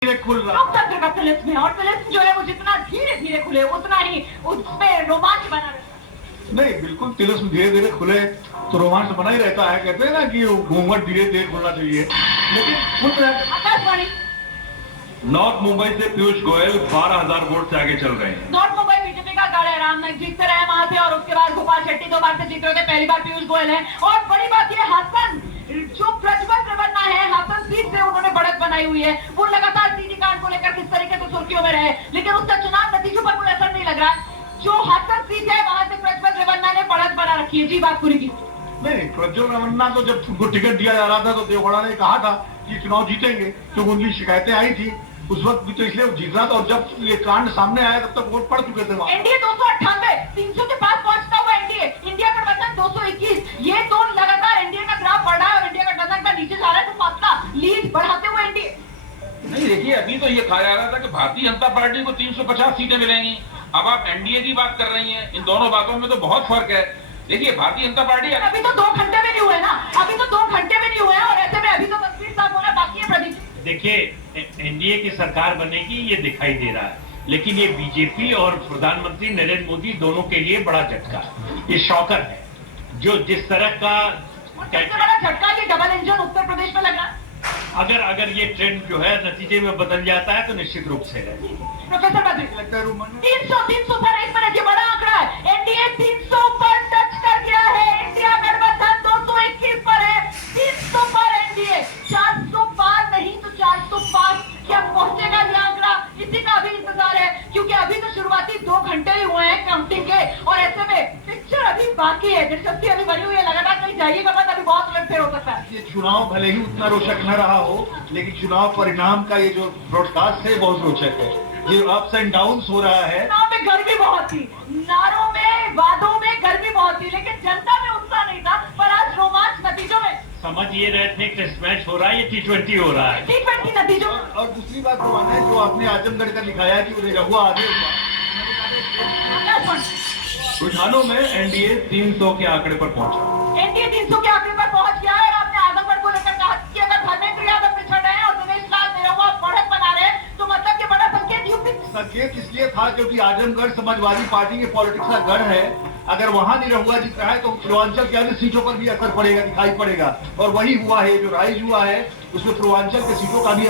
खुल रहा लोकतंत्र का तिलिस्म है और तिलिस्म जो है वो जितना धीरे धीरे खुले उतना ही उसमें रोमांच बना रहता है। नहीं, बिल्कुल तिलिस्म धीरे धीरे खुले तो रोमांच बना ही रहता है। कहते हैं ना कि घूंघट धीरे धीरे खुलना चाहिए, लेकिन खुल रहा है। आकाशवाणी नॉर्थ मुंबई से पीयूष गोयल 12,000 वोट से आगे चल रहे हैं। नॉर्थ मुंबई बीजेपी का गढ़ है, राम नाईक जीतते रहे वहां से और उसके बाद गोपाल शेट्टी 2 बार से जीत रहे थे, पहली बार पीयूष गोयल है। और बड़ी बात यह हासन जो प्रज्वल रेवन्ना है, हासन सीट से उन्होंने बढ़त बनाई हुई है। वो लगातार सीडी कांड को लेकर किस तरीके से सुर्खियों में रहे, लेकिन उसका चुनाव नतीजों पर कोई असर नहीं लग रहा है। जो हासन सीट है वहां से प्रज्वल रेवन्ना ने बढ़त बना रखी है। जी बात पूरी की नहीं, प्रज्वल रेवन्ना तो जब उनको टिकट दिया जा रहा था तो देवगौड़ा ने कहा था कि चुनाव जीतेंगे, क्योंकि उनकी शिकायतें आई थी उस वक्त भी, तो इसलिए जीत रहा था। और जब ये कांड सामने आया तब तक वोट पड़ चुके थे वहां। एनडीए 298 300 के पास पहुंचता हुआ एनडीए, इंडिया गठबंधन 221। ये तो लगातार एनडीए का ग्राफ बढ़ रहा है और इंडिया गठबंधन का नीचे जा रहा है, तो फासला लीड बढ़ाते हुए एनडीए। नहीं, देखिए, अभी तो ये कहा जा रहा था कि भारतीय जनता पार्टी को 350 सीटें मिलेंगी। अब आप एनडीए की बात कर रही हैं। इन दोनों बातों में तो बहुत फर्क है। देखिए, भारतीय जनता पार्टी अभी तो 2 घंटे भी नहीं हुए ना, अभी तो 2 घंटे भी नहीं हुए हैं और ऐसे में अभी तो तस्वीर साफ होना बाकी है। प्रदीप देखिए, एनडीए की सरकार बनेगी ये दिखाई दे रहा है, लेकिन ये बीजेपी और प्रधानमंत्री नरेंद्र मोदी दोनों के लिए बड़ा झटका है। ये शॉकर है। जो जिस तरह का सबसे बड़ा झटका ये डबल इंजन उत्तर प्रदेश में लगा। अगर ये ट्रेंड जो है नतीजे में बदल जाता है तो निश्चित रूप से है। प्रोफेसर बद्री लगता है रूमन में 300 पर 1 मिनट, ये बड़ा आंकड़ा है। एनडीए 300 पर टच कर गया है। इंडिया गठबंधन 221 पर है, 300 पर एनडीए, 400 पार नहीं तो 400 पार। क्या पहुंचेगा ये आंकड़ा? इसी का अभी इंतजार है, क्योंकि अभी तो शुरुआती 2 घंटे ही हुए हैं काउंटिंग के और ऐसे में पिक्चर अभी बाकी है। दिलचस्पी अभी बनी हुई है, लगातार कहीं जाइएगा मत, अभी बहुत उलटफेर हो सकता है। ये चुनाव भले ही उतना रोचक न रहा हो, लेकिन चुनाव परिणाम का ये जो ब्रॉडकास्ट है बहुत रोचक है। ये अप्स एंड डाउन्स हो रहा है। चुनाव में गर्मी बहुत थी, नारों में वादों में गर्मी बहुत थी, लेकिन जनता में उत्साह नहीं था। पर आज रोमांच नतीजों में समझ ये रहे थे टेस्ट मैच हो रहा है, ये T20 हो रहा है। T20 नतीजों में। और दूसरी बात तो है जो आपने आजमगढ़ का लिखाया कि उन्हें रहुआ आगे हुआ। आकाशवाणी रुझानों में एनडीए 300 के आंकड़े पर पहुंचा। एनडीए 300 के आंकड़े पर पहुंच गया है और आपने आजमगढ़ को लेकर कहा कि अगर धर्मेंद्र यादव पिछड़ रहे हैं और दिनेश लाल निरहुआ बढ़त बना रहे हैं तो मतलब ये बड़ा संकेत यूपी। संकेत इसलिए था क्योंकि आजमगढ़ समाजवादी पार्टी के पॉलिटिक्स का गढ़ है। अगर वहां निरहुआ जीत रहा है तो पूर्वांचल के अन्य सीटों पर भी असर पड़ेगा, दिखाई पड़ेगा। और वही हुआ है, जो राइज हुआ है उसमें पूर्वांचल के सीटों का भी